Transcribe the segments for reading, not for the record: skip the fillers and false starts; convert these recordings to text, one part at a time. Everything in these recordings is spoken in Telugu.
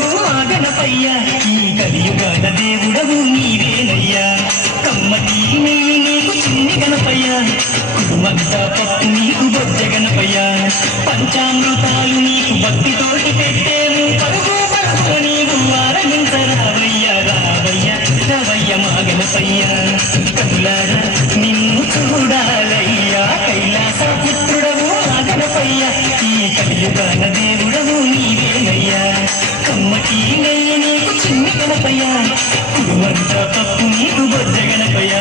పుత్రుడవు మా గణపయ్య ఈ కలియుగాల దేవుడవు నీవేనయ్యా కమ్మటి నెయ్యి నీకు చిన్ని గణపయ్య కుటుంబంతా పప్పు నీకు బొజ్జ గణపయ్య పంచామృతాలు నీకు భక్తితోటి పెట్టేము పరుగు పరుగు నీవు ఆరగించరావయ్య రావయ్య రావయ్య మా గణపయ్య కనులార నిన్ను చూడాలయ్యా కైలాస పుత్రుడవు మా గణపయ్య ఈ కలియుగాల దేవుడవు నీవేనయ్యా కమ్మటి నెయ్యి నీకు చిన్ని గణపయ్య కుటుంబంతా పప్పు నీకు బొజ్జ గణపయ్య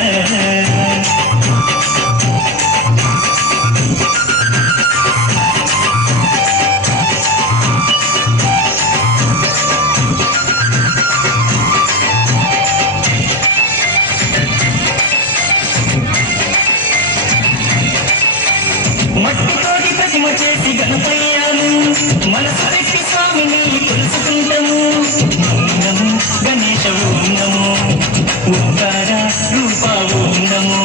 మట్టితోటి ప్రతిమ చేసి గణపయ్యాను మనసు పెట్టి స్వామిని కొలుసుకుంటాము నమో గణేశ ఓం నమో ఓంకార రూప ఓం నమో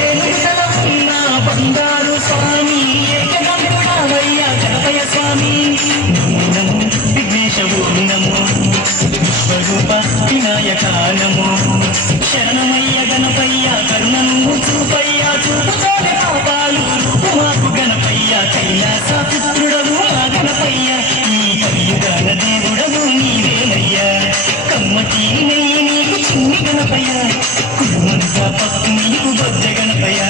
ఏనుగుతల ఉన్న బంగారు స్వామి ఏకదంతుడావయ్య గణపయ్య స్వామి నమో విఘ్నేశ ఓం నమో విశ్వరూప వినాయక నమో శరణమయ్య గణపయ్య కరుణను చూపయ్య చూపుతోనే పాపాలు మాకు గణపయ్య కైలాస పుత్రుడవు మా గణపయ్య ఈ కలియుగాల దేవుడవు నీవేనయ్యా కమ్మటి నెయ్యి నీకు చిన్ని గణపయ్య కుటుంబంతా పప్పు నీకు బొజ్జ గణపయ్య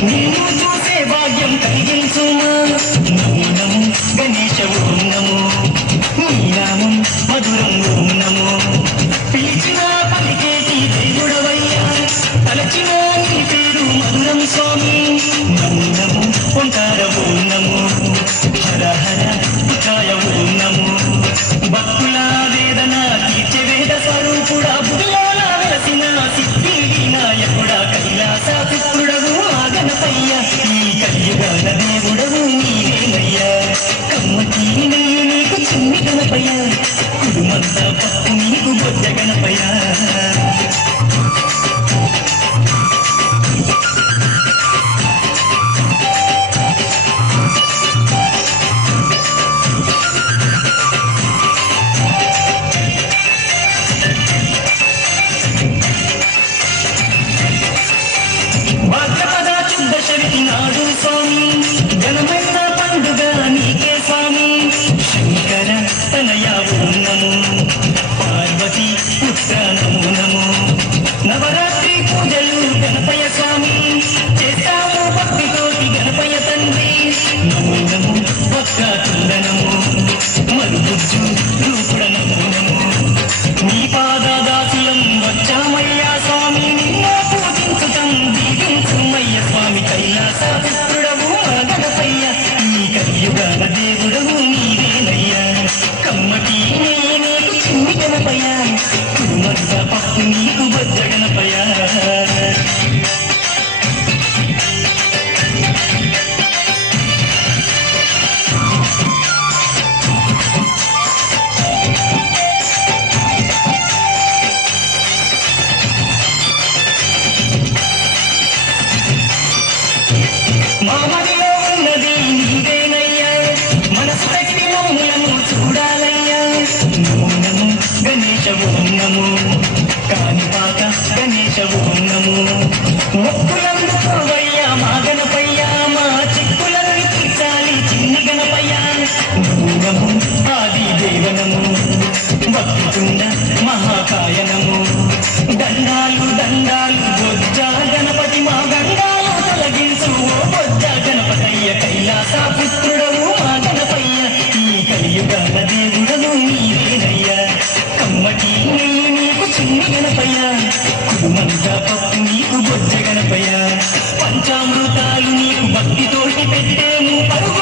నిన్ను చూసే భాగ్యం కలిగించుమా నమో నమో గణేశ ఓం నమో నీ నామం మధురం ఓం నమో పిలిచిన పలికేటి దేవుడవయ్యా తలచిన నీ పేరు మధురం స్వామి నమో నమో ఓంకార ఓం నమో హర హర పుత్రాయ ఓం నమో భక్తుల వేదన తీర్చే వేద స్వరూపుడా బుద్ధిలోన వెలసిన సిద్ధి వినాయకుడా కైలాస పుత్రుడవు గణపయ్య ఈ కలియుగాల దేవుడవు నీవేనయ్యా కమ్మటి నెయ్యి నీకు చిన్ని గణపయ్య కుటుంబంతా పప్పు నీకు బొజ్జ గణపయ్య నాడు స్వామి ఘనమైన పండుగ నీకే స్వామి శంకర తనయ ఓం నమో పార్వతి పుత్ర నమో నమో నవరాత్రి పూజలు గణపయ్య స్వామి చేస్తాము భక్తితోటి గణపయ్య తండ్రి నమో నమో భక్తాతుండ నమో మరుగుజ్జు రూపుడ నమో నమో నీ పాదదాసులం వచ్చామయ్యా స్వామి నిన్ను పూజించుతం దీవించుమయ్య స్వామి కైలాస పుత్రుడవు గణపయ్య ఈ కలియుగాల దేవుడవు నీవేనయ్యా కమ్మటి నెయ్యి నీకు చిన్ని గణపయ్య కుటుంబంతా పప్పు నీకు బొజ్జ గణపయ్య మామదిలో ఉన్నది నీవేనయ్యా మనసు పెట్టి మమ్ములను చూడాలయ్యా నమో నమో గణేశ ఓం నమో కాణిపాక గణేశ ఓం నమో మొక్కులందుకోవయ్యా మా గణపయ్య మా చిక్కులను తీర్చాలి చిన్ని గణపయ్య నమో నమో ఆది దేవ నమో భక్తితుండ మహాకాయ నమో దండాలు దండాలు బొజ్జ గణపతి మా గండాలు తొలగించు ఓ బొజ్జ గణపతయ్య కైలాస పుత్రుడవు మా గణపయ్య ఈ కలియుగాల దేవుడవు నీవేనయ్యా కమ్మటి నెయ్యి నీకు చిన్ని గణపయ్య కుటుంబంతా పప్పు నీకు బొజ్జ గణపయ్య పంచామృతాలు నీకు భక్తితోటి పెట్టేము పరుగు